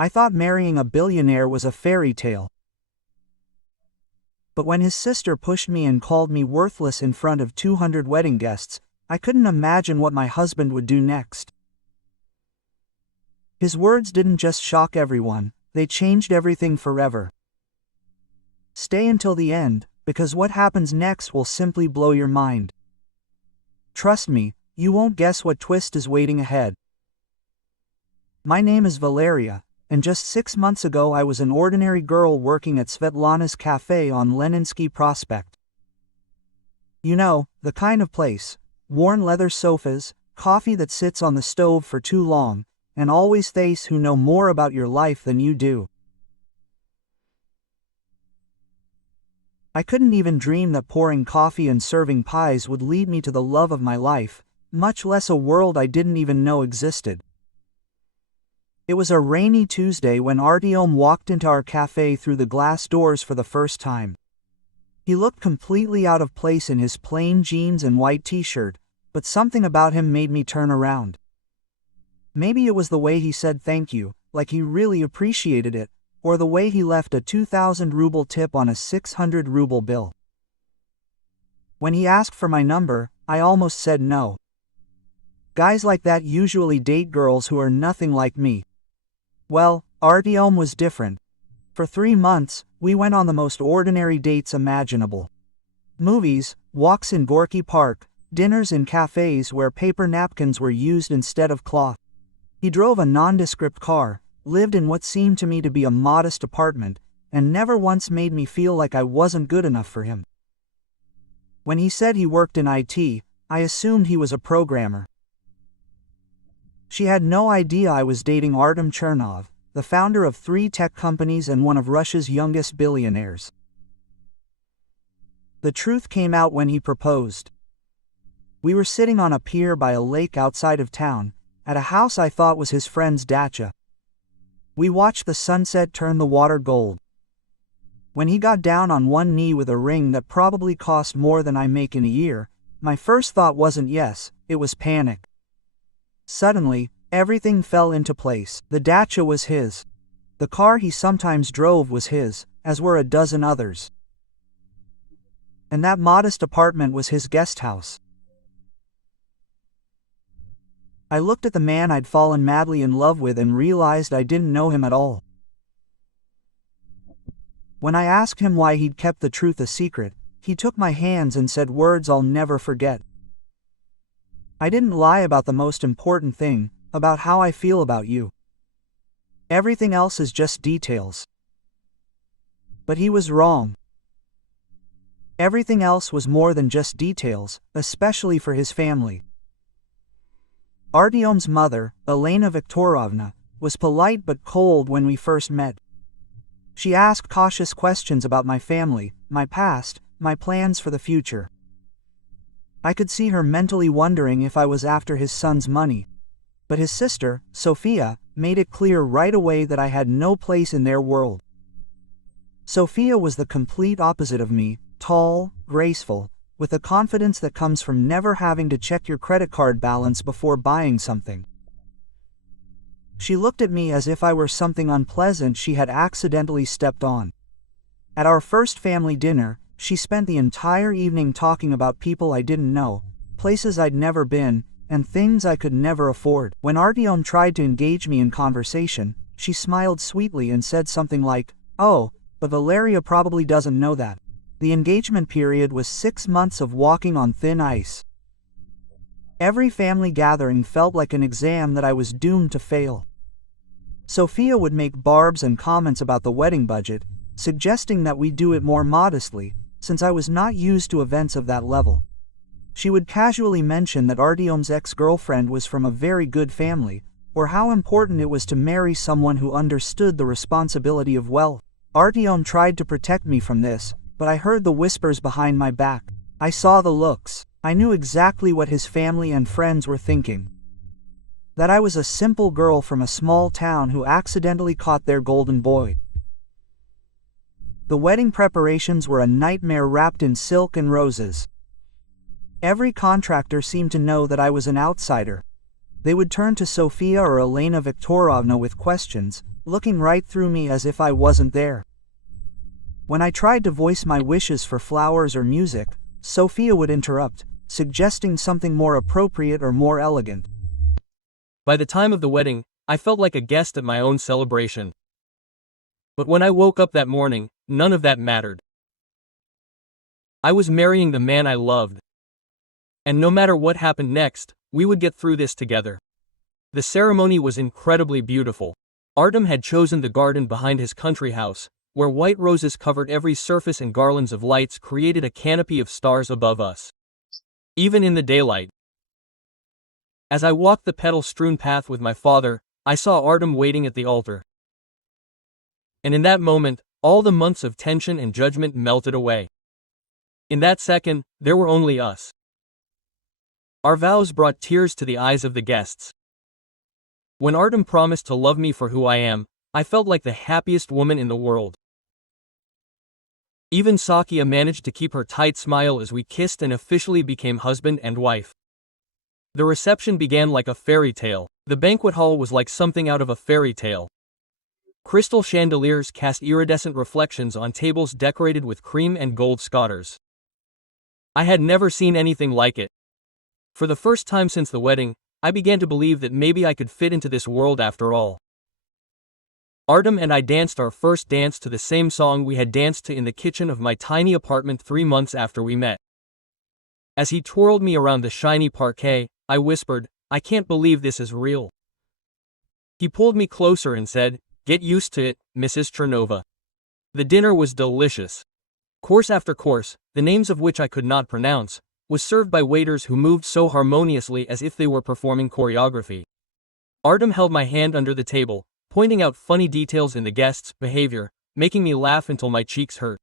I thought marrying a billionaire was a fairy tale. But when his sister pushed me and called me worthless in front of 200 wedding guests, I couldn't imagine what my husband would do next. His words didn't just shock everyone, they changed everything forever. Stay until the end, because what happens next will simply blow your mind. Trust me, you won't guess what twist is waiting ahead. My name is Valeria, and just 6 months ago I was an ordinary girl working at Svetlana's cafe on Leninsky Prospect. You know, the kind of place, worn leather sofas, coffee that sits on the stove for too long, and always thieves who know more about your life than you do. I couldn't even dream that pouring coffee and serving pies would lead me to the love of my life, much less a world I didn't even know existed. It was a rainy Tuesday when Artyom walked into our cafe through the glass doors for the first time. He looked completely out of place in his plain jeans and white t-shirt, but something about him made me turn around. Maybe it was the way he said thank you, like he really appreciated it, or the way he left a 2,000 ruble tip on a 600 ruble bill. When he asked for my number, I almost said no. Guys like that usually date girls who are nothing like me. Well, Artyom was different. For 3 months, we went on the most ordinary dates imaginable. Movies, walks in Gorky Park, dinners in cafes where paper napkins were used instead of cloth. He drove a nondescript car, lived in what seemed to me to be a modest apartment, and never once made me feel like I wasn't good enough for him. When he said he worked in IT, I assumed he was a programmer. She had no idea I was dating Artem Chernov, the founder of 3 tech companies and one of Russia's youngest billionaires. The truth came out when he proposed. We were sitting on a pier by a lake outside of town, at a house I thought was his friend's dacha. We watched the sunset turn the water gold. When he got down on one knee with a ring that probably cost more than I make in a year, my first thought wasn't yes, it was panic. Suddenly, everything fell into place. The dacha was his. The car he sometimes drove was his, as were a dozen others. And that modest apartment was his guest house. I looked at the man I'd fallen madly in love with and realized I didn't know him at all. When I asked him why he'd kept the truth a secret, he took my hands and said words I'll never forget. I didn't lie about the most important thing, about how I feel about you. Everything else is just details. But he was wrong. Everything else was more than just details, especially for his family. Artyom's mother, Elena Viktorovna, was polite but cold when we first met. She asked cautious questions about my family, my past, my plans for the future. I could see her mentally wondering if I was after his son's money. But his sister, Sophia, made it clear right away that I had no place in their world. Sophia was the complete opposite of me, tall, graceful, with the confidence that comes from never having to check your credit card balance before buying something. She looked at me as if I were something unpleasant she had accidentally stepped on. At our first family dinner, she spent the entire evening talking about people I didn't know, places I'd never been, and things I could never afford. When Artyom tried to engage me in conversation, she smiled sweetly and said something like, "Oh, but Valeria probably doesn't know that." The engagement period was 6 months of walking on thin ice. Every family gathering felt like an exam that I was doomed to fail. Sophia would make barbs and comments about the wedding budget, suggesting that we do it more modestly, since I was not used to events of that level. She would casually mention that Artyom's ex-girlfriend was from a very good family, or how important it was to marry someone who understood the responsibility of wealth. Artyom tried to protect me from this, but I heard the whispers behind my back. I saw the looks. I knew exactly what his family and friends were thinking. That I was a simple girl from a small town who accidentally caught their golden boy. The wedding preparations were a nightmare wrapped in silk and roses. Every contractor seemed to know that I was an outsider. They would turn to Sofia or Elena Viktorovna with questions, looking right through me as if I wasn't there. When I tried to voice my wishes for flowers or music, Sofia would interrupt, suggesting something more appropriate or more elegant. By the time of the wedding, I felt like a guest at my own celebration. But when I woke up that morning, none of that mattered. I was marrying the man I loved. And no matter what happened next, we would get through this together. The ceremony was incredibly beautiful. Artem had chosen the garden behind his country house, where white roses covered every surface and garlands of lights created a canopy of stars above us. Even in the daylight. As I walked the petal-strewn path with my father, I saw Artem waiting at the altar. And in that moment, all the months of tension and judgment melted away. In that second, there were only us. Our vows brought tears to the eyes of the guests. When Artem promised to love me for who I am, I felt like the happiest woman in the world. Even Sakia managed to keep her tight smile as we kissed and officially became husband and wife. The reception began like a fairy tale. The banquet hall was like something out of a fairy tale. Crystal chandeliers cast iridescent reflections on tables decorated with cream and gold scotters. I had never seen anything like it. For the first time since the wedding, I began to believe that maybe I could fit into this world after all. Artem and I danced our first dance to the same song we had danced to in the kitchen of my tiny apartment 3 months after we met. As he twirled me around the shiny parquet, I whispered, "I can't believe this is real." He pulled me closer and said, "Get used to it, Mrs. Chernova." The dinner was delicious. Course after course, the names of which I could not pronounce, was served by waiters who moved so harmoniously as if they were performing choreography. Artem held my hand under the table, pointing out funny details in the guests' behavior, making me laugh until my cheeks hurt.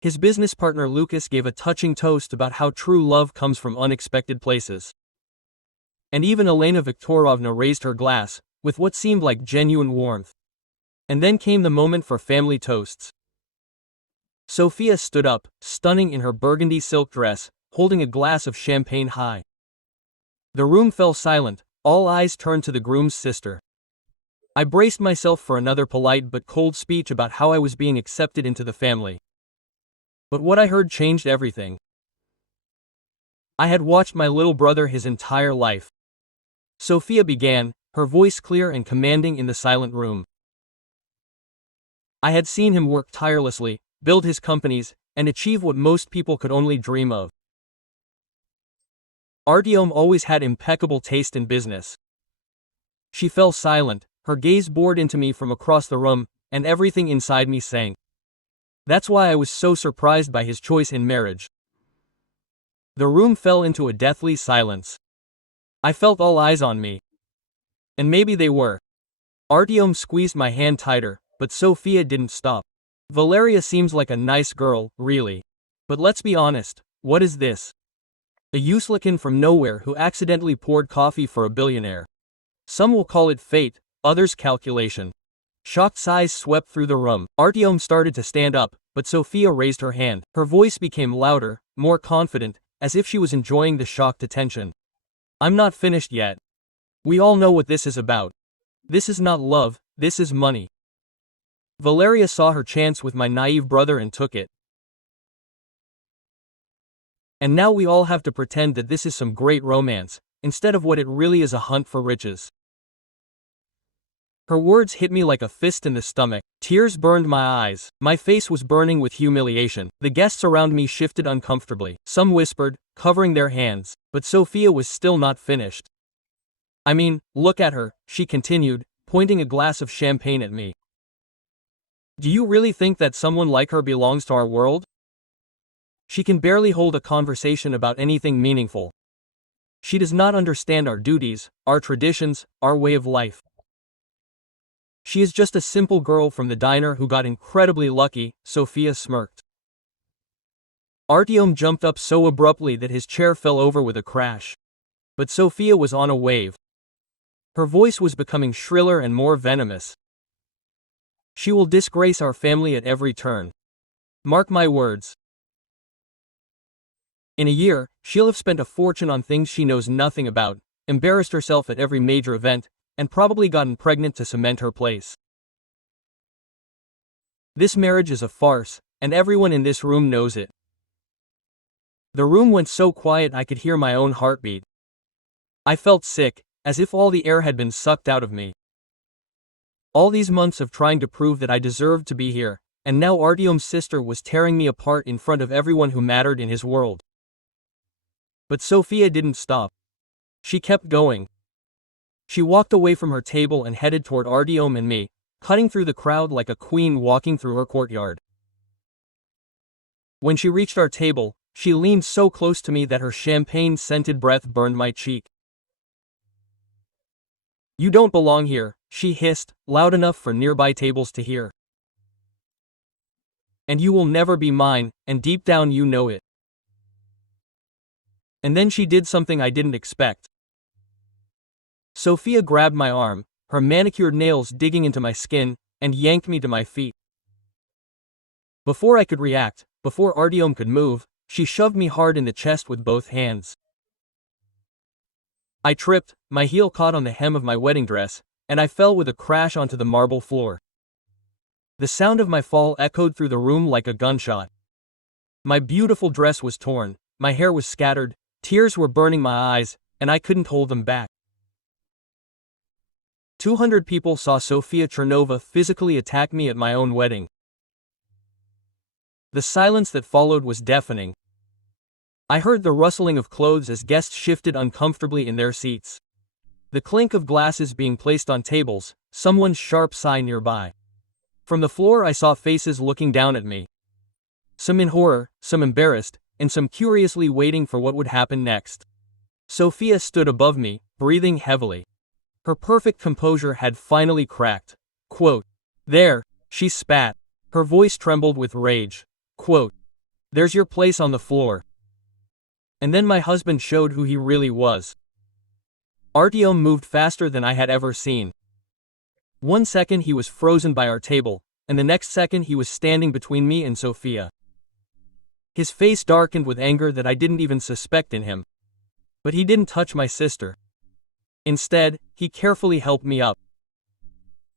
His business partner Lucas gave a touching toast about how true love comes from unexpected places. And even Elena Viktorovna raised her glass, with what seemed like genuine warmth. And then came the moment for family toasts. Sofia stood up, stunning in her burgundy silk dress, holding a glass of champagne high. The room fell silent, all eyes turned to the groom's sister. I braced myself for another polite but cold speech about how I was being accepted into the family. But what I heard changed everything. I had watched my little brother his entire life. Sofia began, her voice clear and commanding in the silent room. I had seen him work tirelessly, build his companies, and achieve what most people could only dream of. Artyom always had impeccable taste in business. She fell silent, her gaze bored into me from across the room, and everything inside me sank. That's why I was so surprised by his choice in marriage. The room fell into a deathly silence. I felt all eyes on me. And maybe they were. Artyom squeezed my hand tighter, but Sofia didn't stop. Valeria seems like a nice girl, really. But let's be honest, what is this? A useless from nowhere who accidentally poured coffee for a billionaire. Some will call it fate, others calculation. Shocked sighs swept through the room. Artyom started to stand up, but Sofia raised her hand. Her voice became louder, more confident, as if she was enjoying the shocked attention. I'm not finished yet. We all know what this is about. This is not love, this is money. Valeria saw her chance with my naive brother and took it. And now we all have to pretend that this is some great romance, instead of what it really is, a hunt for riches. Her words hit me like a fist in the stomach. Tears burned my eyes. My face was burning with humiliation. The guests around me shifted uncomfortably. Some whispered, covering their hands, but Sofia was still not finished. I mean, look at her, she continued, pointing a glass of champagne at me. Do you really think that someone like her belongs to our world? She can barely hold a conversation about anything meaningful. She does not understand our duties, our traditions, our way of life. She is just a simple girl from the diner who got incredibly lucky, Sofia smirked. Artyom jumped up so abruptly that his chair fell over with a crash. But Sofia was on a wave. Her voice was becoming shriller and more venomous. She will disgrace our family at every turn. Mark my words. In a year, she'll have spent a fortune on things she knows nothing about, embarrassed herself at every major event, and probably gotten pregnant to cement her place. This marriage is a farce, and everyone in this room knows it. The room went so quiet I could hear my own heartbeat. I felt sick, as if all the air had been sucked out of me. All these months of trying to prove that I deserved to be here, and now Artyom's sister was tearing me apart in front of everyone who mattered in his world. But Sophia didn't stop. She kept going. She walked away from her table and headed toward Artyom and me, cutting through the crowd like a queen walking through her courtyard. When she reached our table, she leaned so close to me that her champagne-scented breath burned my cheek. "You don't belong here," she hissed, loud enough for nearby tables to hear. "And you will never be mine, and deep down you know it." And then she did something I didn't expect. Sophia grabbed my arm, her manicured nails digging into my skin, and yanked me to my feet. Before I could react, before Artyom could move, she shoved me hard in the chest with both hands. I tripped, my heel caught on the hem of my wedding dress, and I fell with a crash onto the marble floor. The sound of my fall echoed through the room like a gunshot. My beautiful dress was torn, my hair was scattered, tears were burning my eyes, and I couldn't hold them back. 200 people saw Sofia Chernova physically attack me at my own wedding. The silence that followed was deafening. I heard the rustling of clothes as guests shifted uncomfortably in their seats. The clink of glasses being placed on tables, someone's sharp sigh nearby. From the floor I saw faces looking down at me. Some in horror, some embarrassed, and some curiously waiting for what would happen next. Sophia stood above me, breathing heavily. Her perfect composure had finally cracked. Quote, "There," she spat. Her voice trembled with rage. Quote, "There's your place on the floor." And then my husband showed who he really was. Artyom moved faster than I had ever seen. One second he was frozen by our table, and the next second he was standing between me and Sophia. His face darkened with anger that I didn't even suspect in him. But he didn't touch my sister. Instead, he carefully helped me up.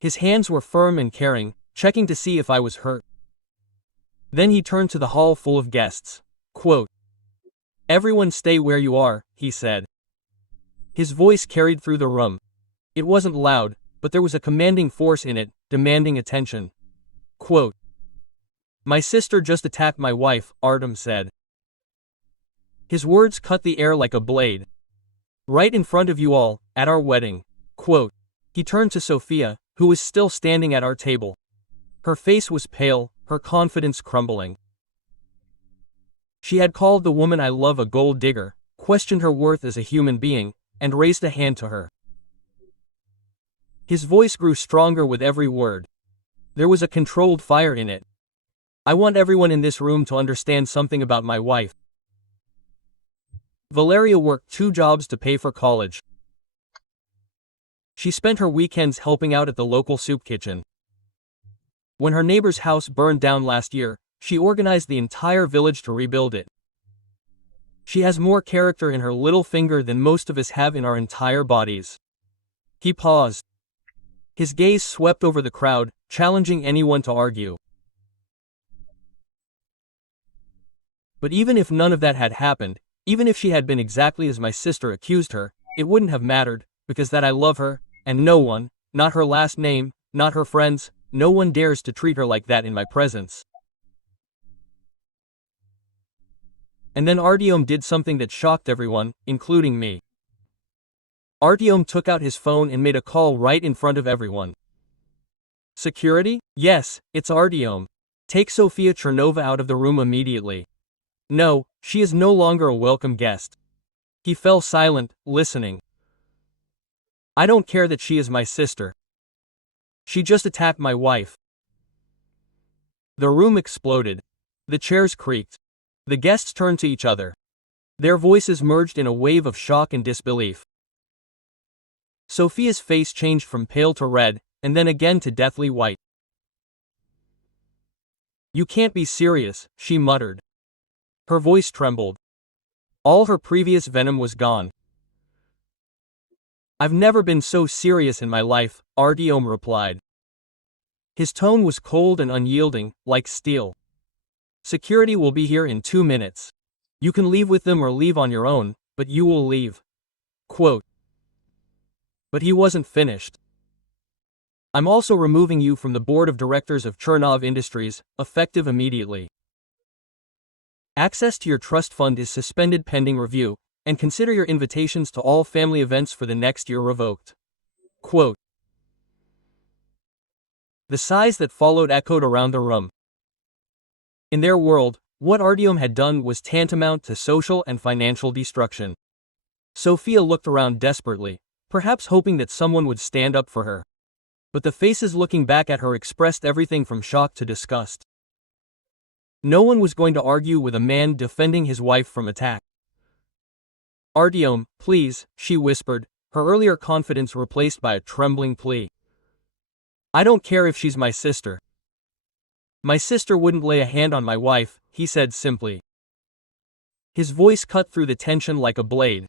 His hands were firm and caring, checking to see if I was hurt. Then he turned to the hall full of guests. Quote, "Everyone stay where you are," he said. His voice carried through the room. It wasn't loud, but there was a commanding force in it, demanding attention. Quote, "My sister just attacked my wife," Artyom said. His words cut the air like a blade. "Right in front of you all, at our wedding." Quote, he turned to Sophia, who was still standing at our table. Her face was pale, her confidence crumbling. She had called the woman I love a gold digger, questioned her worth as a human being, and raised a hand to her. His voice grew stronger with every word. There was a controlled fire in it. "I want everyone in this room to understand something about my wife. Valeria worked 2 jobs to pay for college. She spent her weekends helping out at the local soup kitchen. When her neighbor's house burned down last year, she organized the entire village to rebuild it. She has more character in her little finger than most of us have in our entire bodies." He paused. His gaze swept over the crowd, challenging anyone to argue. But even if none of that had happened, even if she had been exactly as my sister accused her, it wouldn't have mattered, because that I love her, and no one, not her last name, not her friends, no one dares to treat her like that in my presence. And then Artyom did something that shocked everyone, including me. Artyom took out his phone and made a call right in front of everyone. "Security? Yes, it's Artyom. Take Sofia Chernova out of the room immediately. No, she is no longer a welcome guest." He fell silent, listening. "I don't care that she is my sister. She just attacked my wife." The room exploded. The chairs creaked. The guests turned to each other. Their voices merged in a wave of shock and disbelief. Sophia's face changed from pale to red, and then again to deathly white. "You can't be serious," she muttered. Her voice trembled. All her previous venom was gone. I've never been so serious in my life, Artyom replied. His tone was cold and unyielding, like steel. Security will be here in 2 minutes. You can leave with them or leave on your own, but you will leave. Quote. But he wasn't finished. I'm also removing you from the board of directors of Chernov Industries, effective immediately. Access to your trust fund is suspended pending review, and consider your invitations to all family events for the next year revoked. Quote. The sighs that followed echoed around the room. In their world, what Artyom had done was tantamount to social and financial destruction. Sophia looked around desperately, perhaps hoping that someone would stand up for her. But the faces looking back at her expressed everything from shock to disgust. No one was going to argue with a man defending his wife from attack. Artyom, please, she whispered, her earlier confidence replaced by a trembling plea. I don't care if she's my sister. My sister wouldn't lay a hand on my wife, he said simply. His voice cut through the tension like a blade.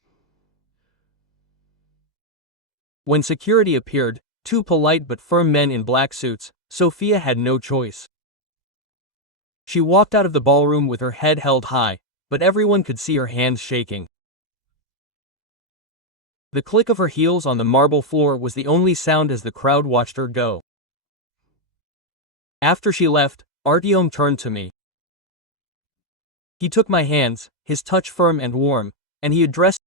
When security appeared, 2 polite but firm men in black suits, Sophia had no choice. She walked out of the ballroom with her head held high, but everyone could see her hands shaking. The click of her heels on the marble floor was the only sound as the crowd watched her go. After she left, Artyom turned to me. He took my hands, his touch firm and warm, and he addressed